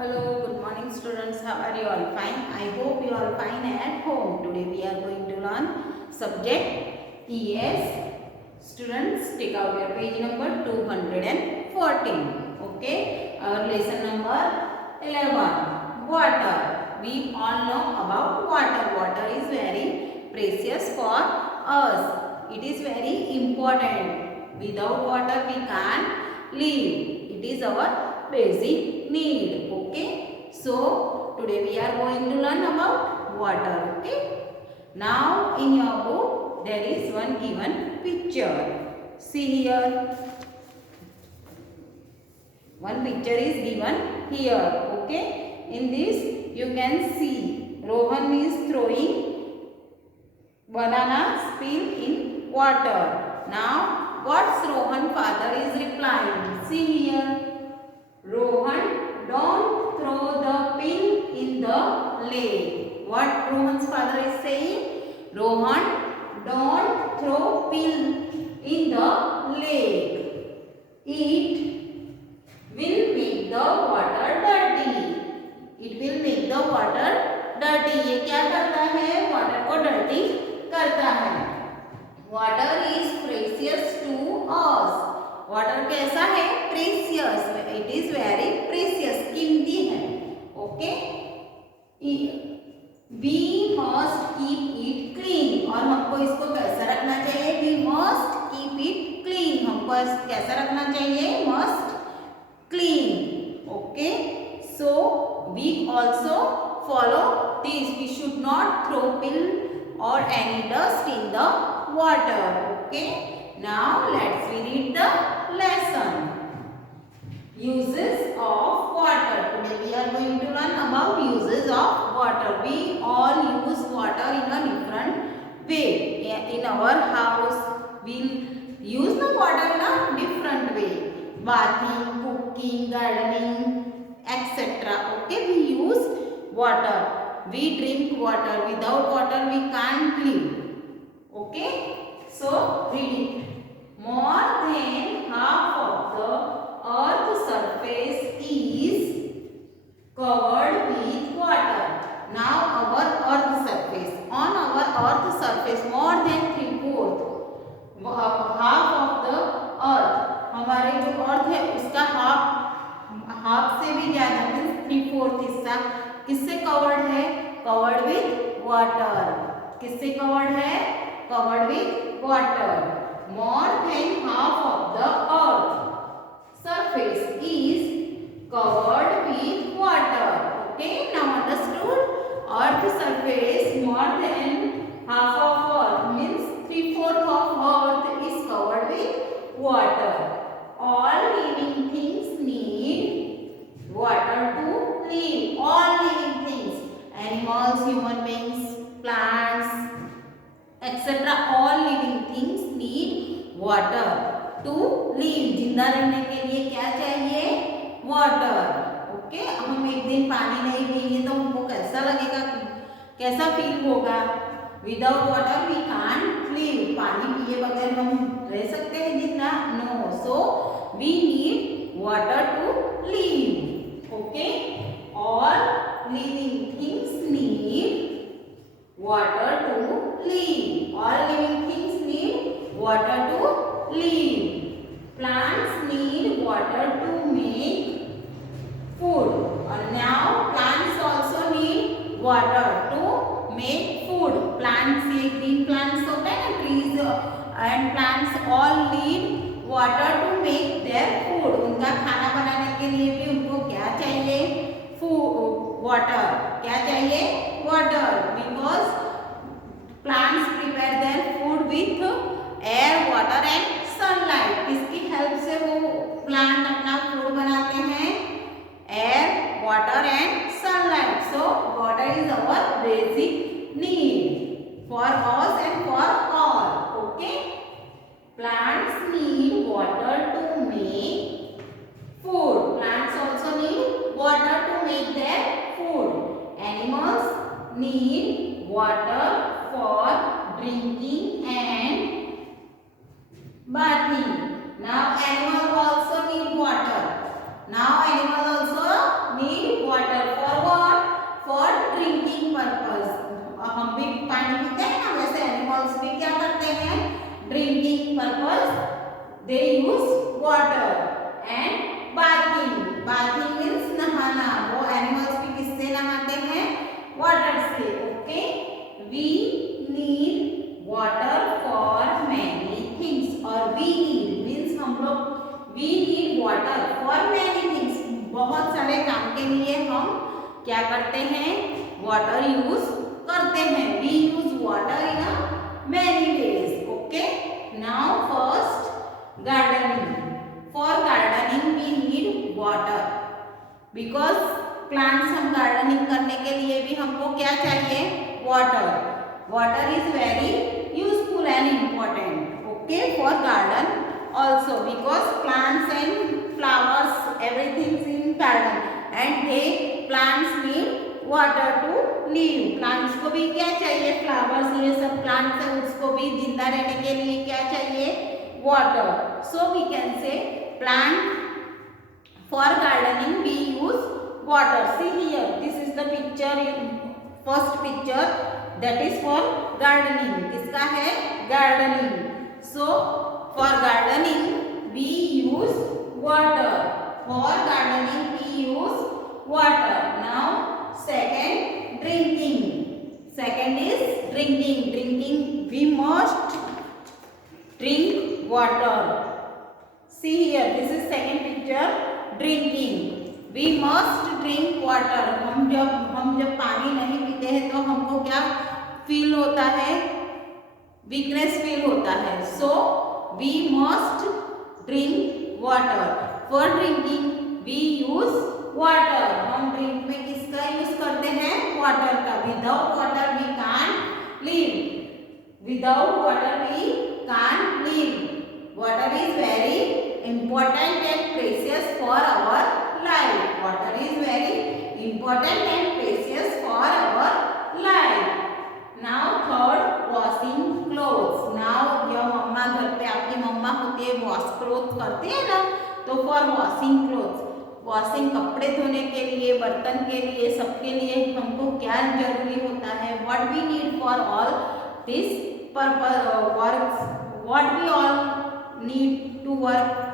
Hello, good morning students. How are you all? Fine. I hope you are fine at home. Today we are going to learn subject ES. Students, take out your page number 214. Okay. Our lesson number 11. Water. We all know about water. Water is very precious for us. It is very important. Without water we can't live. It is our basic need. Okay, so today we are going to learn about water. Okay, now in your book there is one given picture. See here, one picture is given here. Okay, in this you can see Rohan is throwing banana peel in water. Now what's Rohan father is replying? See here, Rohan, don't throw the pin in the lake. What Rohan's father is saying? Rohan, don't throw pin in the lake. It will make the water dirty. It will make the water dirty. ये क्या करता है? Water को dirty करता है. Water is precious to us. Water कैसा है? Precious. It is very precious, कीमती है. Okay, we must keep it clean. और हमको इसको कैसा रखना चाहिए? We must keep it clean. हमको कैसा रखना चाहिए? Must clean. Okay, so we also follow this. We should not throw peel or any dust in the water. Okay, now let's read the lesson. Uses of water. Today we are going to learn about uses of water. We all use water in a different way. In our house we use the water in a different way. Bathing, cooking, gardening, etc. Okay, we use water. We drink water. Without water we can't live. Okay, so read it. More than half of the earth's surface is covered with water. Now our earth surface, on our earth surface, more than 3/4, half of the earth, हमारे जो अर्थ है उसका हाफ से भी ज्यादा, मीन्स 3/4 हिस्सा किससे कवर्ड है? Covered with water. किससे कवर्ड है? Covered with water. More than half of the earth surface is covered with water. Okay, now understood. Earth surface more than half of earth means 3/4 of earth is covered with water. All living things need water to live. All living things, animals, human beings, plants, etc. All living things need water to live. जिंदा रहने के लिए क्या चाहिए? Water. Okay, हम एक दिन पानी नहीं पिएंगे तो हमको कैसा लगेगा? कैसा फील होगा? Without water we can't live. पानी पिए बगैर हम रह सकते हैं जिंदा? No. So we need water to live. Okay, all living things need water to live. All living things need water to live. Plants need water to make food. And now plants also need water to make food. Plants, ये green plants होते हैं ना, trees and plants all need water to make their food. उनका खाना बनाने के लिए भी उनको क्या चाहिए? Food, water. क्या चाहिए? Water. Because plants prepare their food with air, water and sunlight. किसकी help से वो plant अपना food बनाते हैं? Air, water and sunlight. So water is our basic need for us and for all. Okay, plants need water to make food. Plants also need water to make their food. Animals need water for drinking and bathing. Now animals also need water. Now animals also need water हैं? Drinking purpose they use water. And bathing, bathing means नहाना, वो animals भी किससे नहाते हैं? Water से। Okay, we need water for many things, और we need means हम लोग, we need water for many things, बहुत सारे काम के लिए हम क्या करते हैं? वाटर यूज करते हैं। We use water in many ways. Okay, now first gardening. For gardening we need water, because plants, हम गार्डनिंग करने के लिए भी हमको क्या चाहिए? Water. Water is very useful and important, okay, for garden also, because plants and flowers everything is in garden and they plants need water to live. plants को भी क्या चाहिए? flowers, ये सब plants है, उसको भी जिंदा रहने के लिए क्या चाहिए? water. So we can say plant for gardening we use water. See here, this is the picture, first picture, that is for gardening. किसका है? gardening. So for gardening we use water. For gardening we use water. Now second, drinking. Second is drinking. Drinking, we must drink water. See here, this is second picture, drinking. We must drink water. हम जब पानी नहीं पीते हैं तो हमको क्या फील होता है? वीकनेस फील होता है. So we must drink water. For drinking we use water. हम ड्रिंक में किसका यूज करते हैं? वाटर का. Without water we can't live. Without water we can't live. Water is very important and precious for our life. Water is very important and precious for our life. Now third, washing clothes. Now your मम्मा घर पे आपकी मम्मा होती है, wash cloth करते हैं ना, तो for washing clothes, washing कपड़े धोने के लिए, बर्तन के लिए, सबके लिए हमको क्या जरूरी होता है? What we need for all this purpose works, what we all need to work?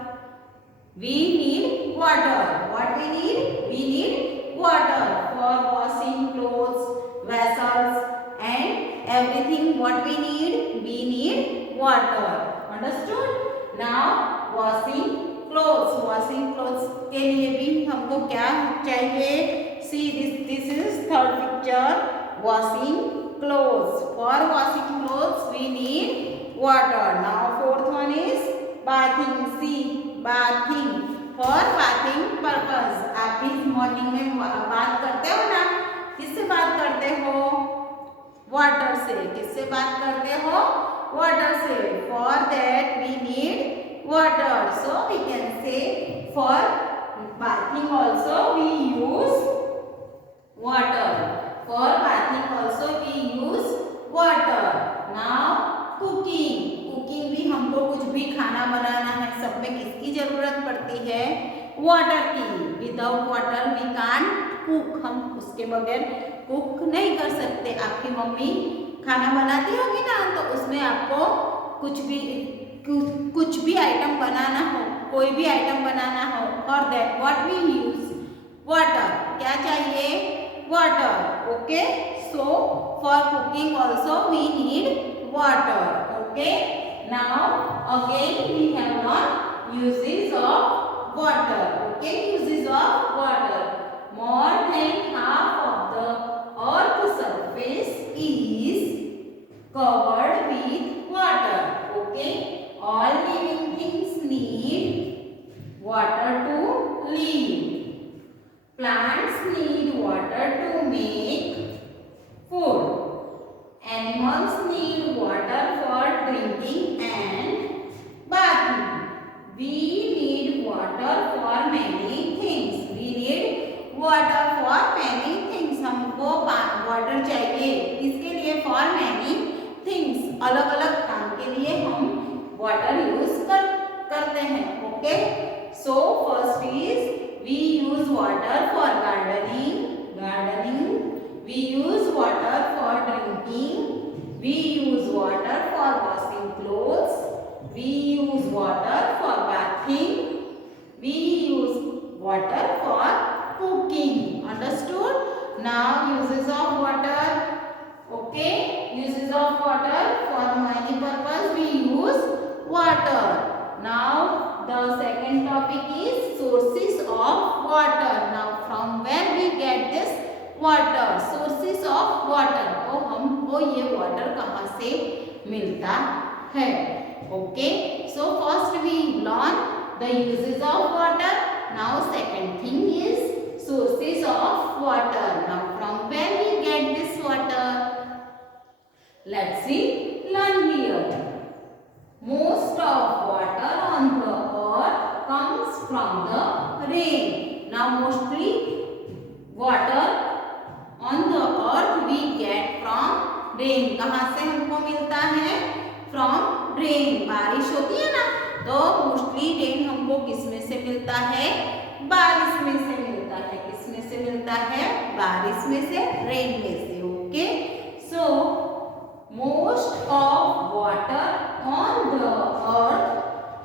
We need water. What we need? We need water for washing clothes, vessels and everything. What we need? We need water. Understood? Now washing clothes. Washing clothes के लिए भी हमको क्या चाहिए? See this is third picture, washing clothes. For washing clothes we need water. Now fourth one is bathing. See, bathing. For bathing purpose. आप भी मॉर्निंग में बात करते हो ना? किससे बात करते हो? वाटर से. किससे बात करते हो? वाटर से. For that we need water. So we can say for bathing also we use water. For bathing also we use water. Now cooking. Cooking भी हमको कुछ भी खाना बनाना है, सब में किसकी जरूरत पड़ती है? वाटर की. Without water we can't cook. हम उसके बगैर कुक नहीं कर सकते. आपकी मम्मी खाना बनाती होगी ना, तो उसमें आपको कुछ भी आइटम बनाना हो, कोई भी आइटम बनाना हो, for that what we use? Water. क्या चाहिए? Water. Okay, so for cooking also we need water. Okay, now again we have not uses of water. Okay, uses of water. More than half of the earth's surface is covered with water. Okay, all living things need water to live. Plants need water to make food. Animals need water for drinking and bathing. We need water for many things. We need water for many things. हमको वाटर चाहिए इसके लिए? For many things. अलग अलग काम के लिए हम वाटर यूज करते हैं. Okay, so first is we use water for gardening. We use water for drinking. We use water for washing We use water for bathing. We use water for cooking. Understood? Now uses of water. Okay, uses of water for many purpose we use water. Now the second topic is sources of water. Now from where we get this water? Sources of water. तो हमको ये water कहाँ से मिलता है? Okay, so first we learn the uses of water. Now second thing is sources of water. Now from where we get this water? Let's see, learn here. Most of water on the earth comes from the rain. Now mostly water on the earth we get from rain. कहाँ से हमको मिलता है? From rain. बारिश होती है ना, तो मोस्टली रेन हमको किसमें से मिलता है? बारिश में से मिलता है. किसमें से मिलता है? बारिश में से, रेन में से. ओके, सो most of water on the earth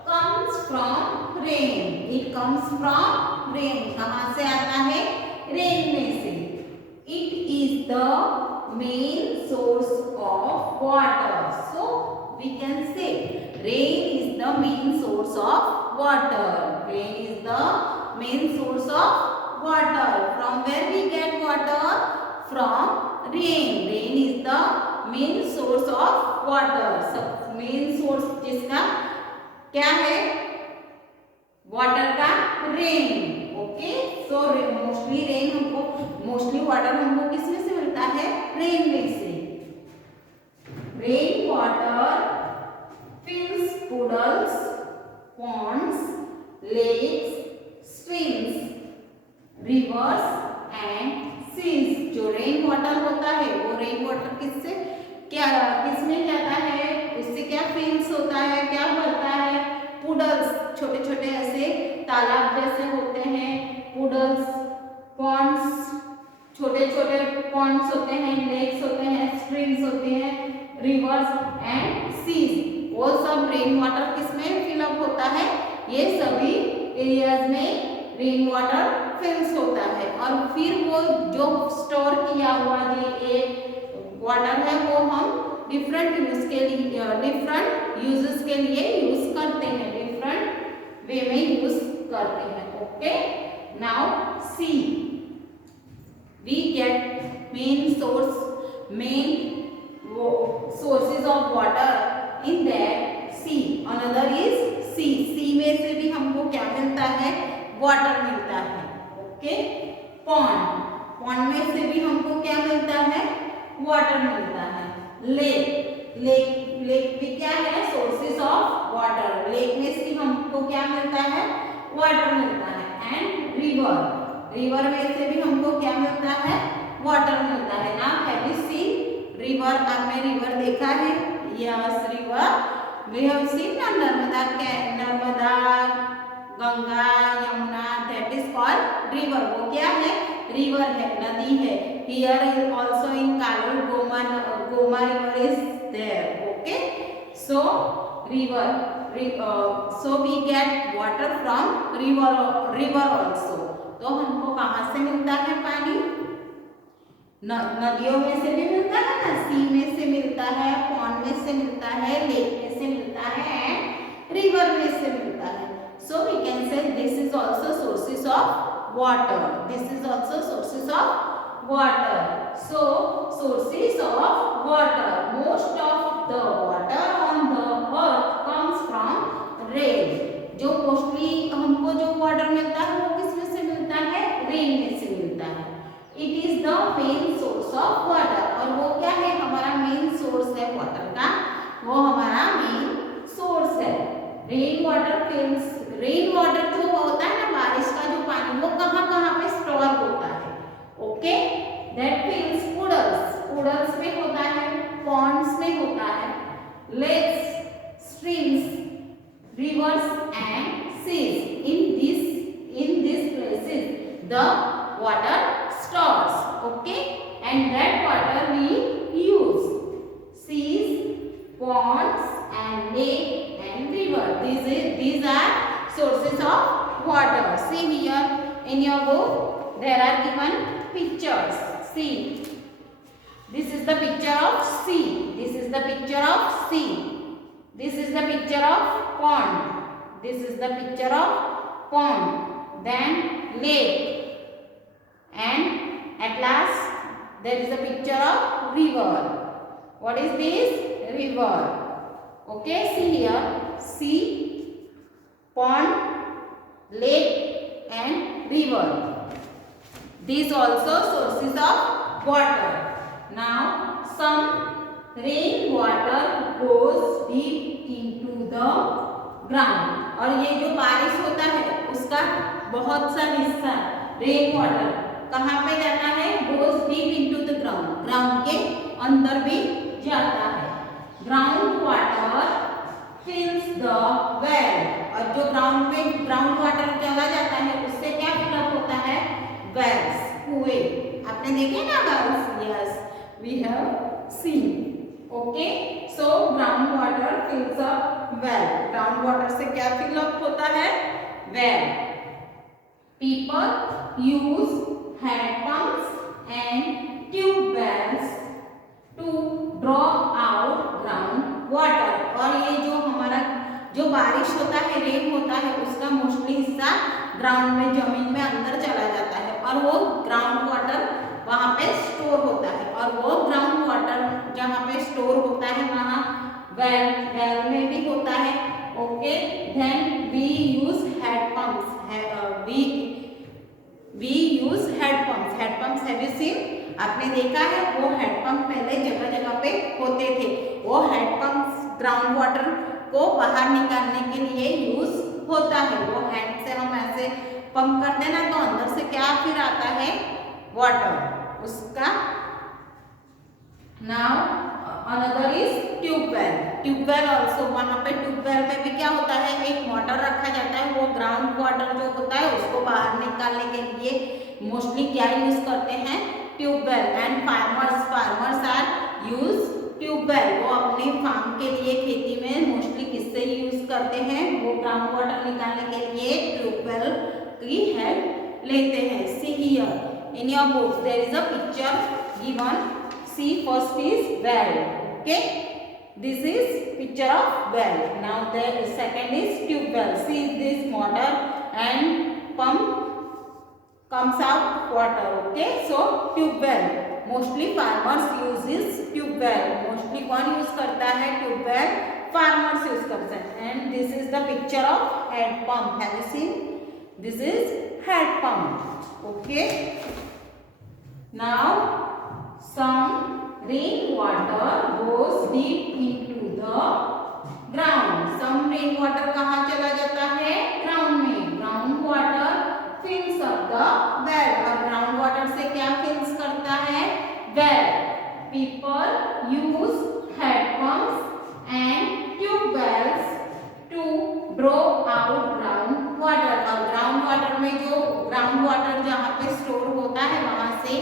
comes from rain. It comes from rain. कहाँ से आता है? Rain में से. It is the main source of water. So we can say rain is the main source of water. Rain is the main source of water. From where we get water? From rain. Rain is the main source of water. सब main source जिसका क्या है? Water का rain. Okay, so mostly rain हमको, mostly water हमको किसमें से मिलता है? रेन में से. Rain water fills puddles, ponds, lakes, streams, rivers and seas. जो रेन वाटर होता है वो रेन वाटर किससे क्या किसमें जाता है? उससे क्या फिल्स होता है, क्या भरता है? पुडल्स, छोटे छोटे ऐसे तालाब जैसे होते हैं पुडल्स. पॉन्ड्स, छोटे छोटे पॉन्ड्स होते हैं, लेक्स होते हैं, स्ट्रीम्स होते हैं, रिवर्स एंड सीज. वो सब रेन वाटर किसमें फिलअप होता है? ये सभी एरियाज में रेन वाटर फिल्स होता है. और फिर वो जो स्टोर किया हुआ ये एक वाटर है वो हम डिफरेंट यूज के लिए, डिफरेंट यूजेस के लिए यूज करते हैं, डिफरेंट वे में यूज करते हैं. Okay, now see, we get main sources of water in that sea. Another is sea. Sea में से भी हमको क्या मिलता है? वाटर मिलता है. ओके, पॉन्ड, पॉन्ड में से भी हमको क्या मिलता है? वाटर मिलता है. लेक, लेक भी क्या है? Sources of water. लेक में से हमको क्या मिलता है? वाटर मिलता है. एंड रिवर, रिवर में से भी हमको क्या मिलता है? वाटर मिलता है. ना हैव यू सीन रिवर? आपने रिवर देखा है? Yes, river we have seen. Narmada, Ganga, Yamuna, that is called river. वो क्या है? रिवर है, नदी है. Here is also in Kalol Goma river is there. Okay, so river, so we get water from river also. तो हमको कहाँ से मिलता है पानी? नदियों में से भी मिलता है ना, सी में से मिलता है, पॉन्ड में से मिलता है, लेक में से मिलता है, रिवर में से मिलता है. So we can say this is also sources of water. This is also sources of water. So sources of water. Most of the water on the earth comes from rain. जो मोस्टली हमको जो वाटर मिलता है वो किसमें से मिलता है? रेन में से मिलता है. It is the main source of water. और वो क्या है? हमारा मेन सोर्स है वाटर का. वो हमारा मेन सोर्स है. Rain water fills. Rain water जो होता है ना, बारिश का जो पानी, वो कहाँ कहाँ पे स्टोर होता है? Okay, that fills puddles. Puddles में होता है, पॉन्ड्स में होता है, lakes, streams, rivers and seas. In these places the water stores. Okay, and that water we use. Seas, ponds and lake and rivers. sources of water. See here in your book there are given pictures. See, this is the picture of sea. This is the picture of sea. This is the picture of pond. This is the picture of pond. Then lake. And at last there is a picture of river. What is this? River. Okay, see here. Sea, pond, lake and river. These also sources of water. Now some rainwater goes deep into the ground. और ये जो बारिश होता है उसका बहुत सा हिस्सा रेन वाटर कहाँ पे जाता है? Goes deep into the ground. Ground के अंदर भी जाता है. ग्राउंड वाटर फिल्स द वेल. और जो ग्राउंड वाटर चला जाता है उससे क्या फिलअप होता है? वेल्स, कुएं. आपने देखे ना girls? Yes, we have seen. Okay, so ground water fills up well. Ground water से क्या फिलअप होता है? Well. People use hand pumps and tube wells to draw out ground water. और ये जो हमारा जो बारिश होता है, रेन होता है, उसका मोस्टली हिस्सा ग्राउंड में, जमीन में अंदर चला जाता है और वो ग्राउंड वाटर वहाँ पे स्टोर होता है. और वो ग्राउंड वाटर जहाँ पे स्टोर होता है वहाँ वेल में भी होता है. Okay, then we use head pumps. We use head pumps. Head pumps have you seen? आपने देखा है वो हेड पंप पहले जगह जगह पे होते थे. वो हेड पंप्स ग्राउंड वाटर को बाहर निकालने के लिए यूज होता है. वो हैंड से हम ऐसे पंप करते हैं ना, तो अंदर से क्या फिर आता है? वाटर उसका. Now another is tubewell. Tubewell also, वहाँ पे ट्यूबवेल में भी क्या होता है? एक मोटर रखा जाता है. वो ग्राउंड वाटर जो होता है उसको बाहर निकालने के लिए मोस्टली क्या यूज करते हैं? Tubewell. And farmers are use tubewell. वो अपने फार्म के लिए, खेती में मोस्टली किससे यूज करते हैं? वो ग्राउंड वाटर निकालने के लिए ट्यूबवेल की हेल्प लेते हैं. See here in your books there is a picture given. See, first is well. Okay, this is picture of well. Now the second is tube well. See this motor and pump comes out water. Okay, so tube well. Mostly farmers uses tube well. Mostly कौन use करता है tube well? Farmers use करते हैं. And this is the picture of head pump. Have you seen? This is head pump. Okay. Now some rainwater goes deep into the ground. Some rainwater कहाँ चला जाता है? Ground में. Ground water fills up the well. और ground water से क्या fills करता है? Well. People use head pumps and tube wells to draw out ground water. और ग्राउंड वाटर में जो ग्राउंड वाटर जहाँ पे स्टोर होता है वहां से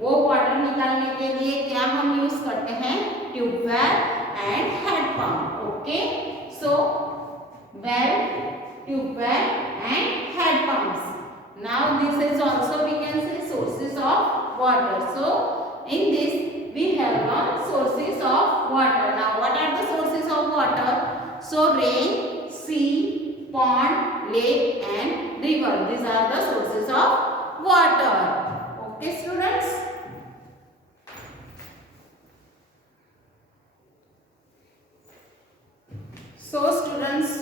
वो वाटर निकालने के लिए क्या हम यूज करते हैं? Tubewell and head pump. Okay, so well, tube well and head pumps. Now this is also we can say sources of water. So in this we have one sources of water. Now what are the sources of water? So rain, sea, pond, lake and river. These are the sources of water. Okay students. So students,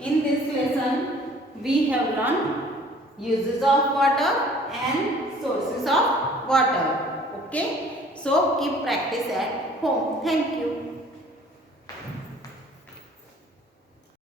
in this lesson we have learned uses of water and sources of water. Okay, so keep practice at home. Thank you.